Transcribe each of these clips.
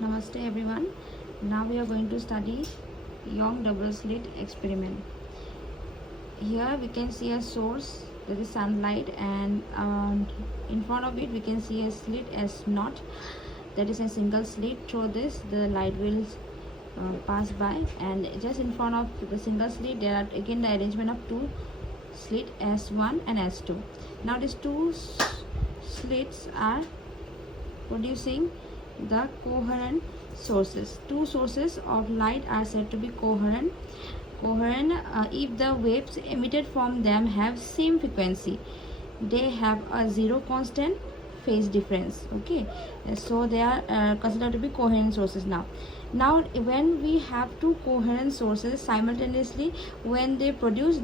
Namaste everyone. Now we are going to study Young double slit experiment. Here we can see a source, that is sunlight, and in front of it we can see a slit as not, that is a single slit. Through this the light will pass by, and just in front of the single slit there are again the arrangement of two slit S1 and S2. Now these two slits are producing the coherent sources. Two sources of light are said to be coherent if the waves emitted from them have same frequency. They have a zero constant phase difference. Okay, so they are considered to be coherent sources. Now when we have two coherent sources simultaneously, when they produce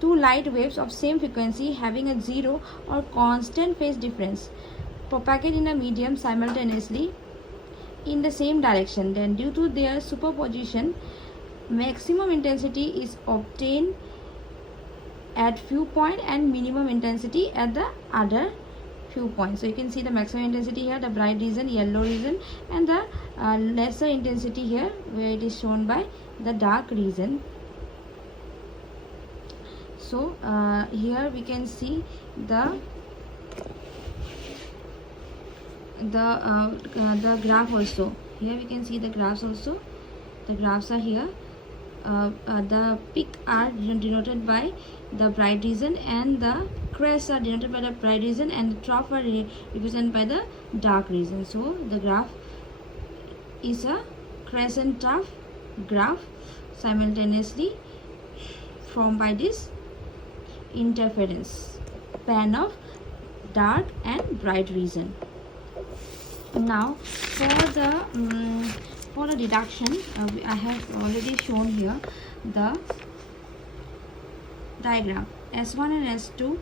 two light waves of same frequency having a zero or constant phase difference propagate in a medium simultaneously in the same direction, then due to their superposition maximum intensity is obtained at few point and minimum intensity at the other few points. So you can see the maximum intensity here, the bright region, yellow region, and the lesser intensity here where it is shown by the dark region. So here we can see the graph also. Here we can see the graphs also. The graphs are here. The peak are denoted by the bright region, and the crests are denoted by the bright region, and the trough are represented by the dark region. So the graph is a crest and trough graph simultaneously formed by this interference band of dark and bright region. Now for the deduction, I have already shown here the diagram. S1 and S2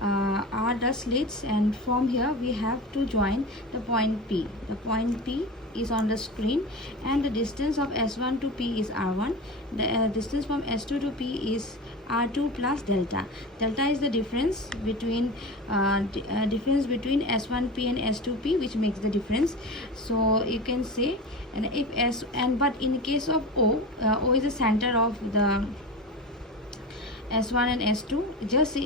are the slits, and from here we have to join the point P. The point P is on the screen, and the distance of S1 to P is R1. The distance from S2 to P is R2 plus delta. Delta is the difference between S1P and S2P, which makes the difference. So you can say, and if but in case of O, O is the center of the S1 and S2. Just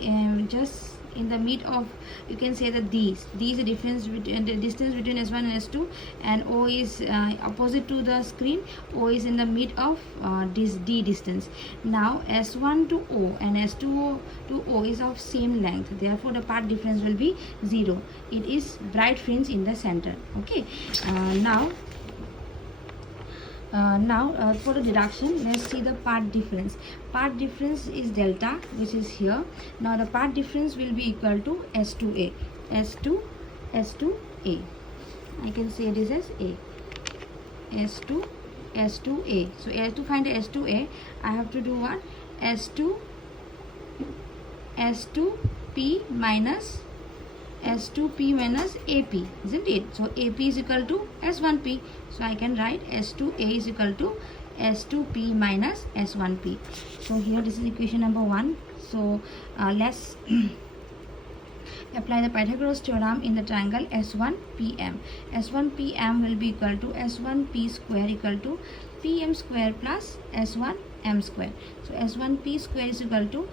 in the mid of, you can say that these the difference between the distance between S1 and S2, and O is opposite to the screen. O is in the mid of this D distance. Now S1 to O and S2 to O is of same length, therefore the path difference will be 0. It is bright fringe in the center. Okay, now for the deduction, let's see the path difference. Path difference is delta, which is here. Now the path difference will be equal to S2A. S2A. I can say this as A. S2A. So to find the S2A, I have to do what? S2P minus AP, isn't it? So AP is equal to S1P. So I can write S2A is equal to S2P minus S1P. So here this is equation number 1. So let's apply the Pythagoras theorem in the triangle S1PM. S1PM will be equal to S1P square equal to PM square plus S1M square. So S1P square is equal to,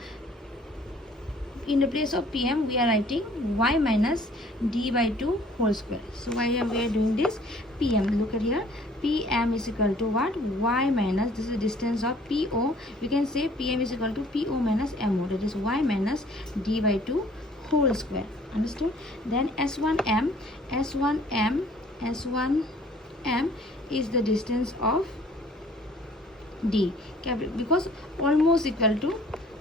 in the place of PM we are writing y minus d by 2 whole square. So why we are doing this? PM, look at here, PM is equal to what? Y minus, this is the distance of PO. We can say PM is equal to PO minus MO, that is y minus d by 2 whole square. Understood? Then S1M is the distance of D, because almost equal to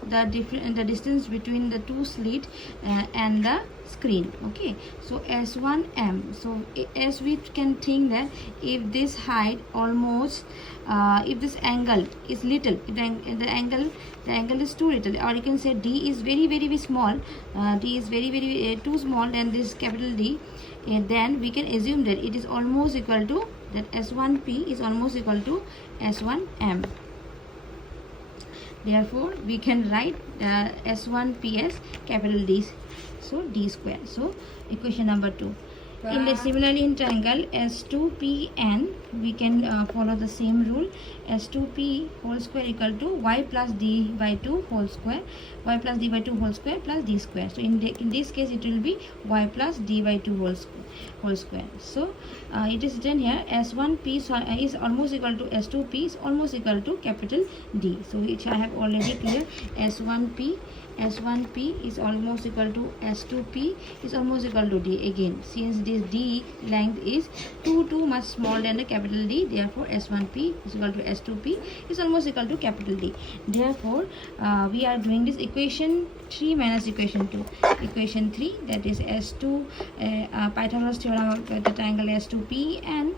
the distance between the two slit and the screen. Okay, so S1M. So as we can think that if this height almost if this angle is little, if the angle is too little, or you can say D is very small, D is very too small than this capital D, then we can assume that it is almost equal to, that S1P is almost equal to S1M. Therefore we can write S1P as capital D, so D square. So equation number 2. Similarly in triangle S2PN, we can follow the same rule. S2P whole square equal to y plus d by 2 whole square, y plus d by 2 whole square plus d square. So in this case it will be y plus d by 2 whole square. So it is written here S1P is almost equal to S2P is almost equal to capital D. So which I have already clear. S1P is almost equal to S2P is almost equal to D. Again, since this D length is too much small than the capital D, therefore S1P is equal to S2P is almost equal to capital D. Therefore, we are doing this equation 3 minus equation 2. Equation 3, that is S2, Pythagoras theorem of the triangle S2P, and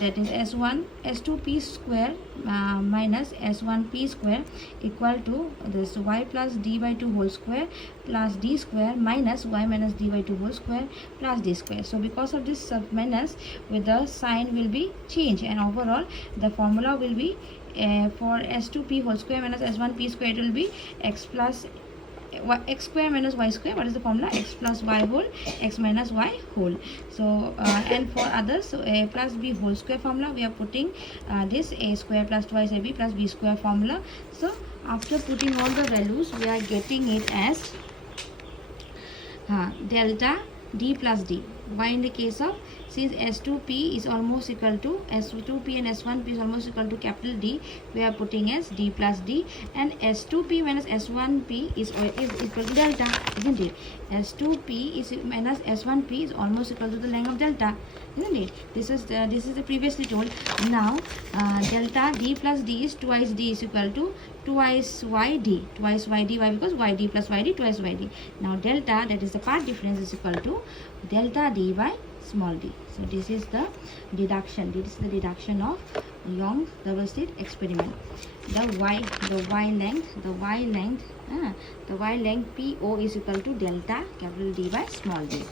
that is S2P square minus S1P square equal to this y plus d by 2 whole square plus d square minus y minus d by 2 whole square plus d square. So because of this sub minus, with the sign will be changed, and overall the formula will be for S2P whole square minus S1P square, it will be x square minus y square. What is the formula? X plus y whole, x minus y whole. So and for others, so a plus b whole square formula, we are putting this a square plus twice ab plus b square formula. So after putting all the values, we are getting it as delta d plus d. Why? In the case of, since S2P is almost equal to S2P and S1P is almost equal to capital D, we are putting as d plus d, and S2P minus S1P is equal to delta, isn't it? S2P is minus S1P is almost equal to the length of delta, isn't it? This is the previously told. Now delta d plus d is twice d is equal to twice yd. Why? Because yd plus yd twice yd. Now delta, that is the part difference, is equal to delta d by small d. So this is the deduction. This is the deduction of Young's double slit experiment. The y length PO is equal to delta capital D by small d.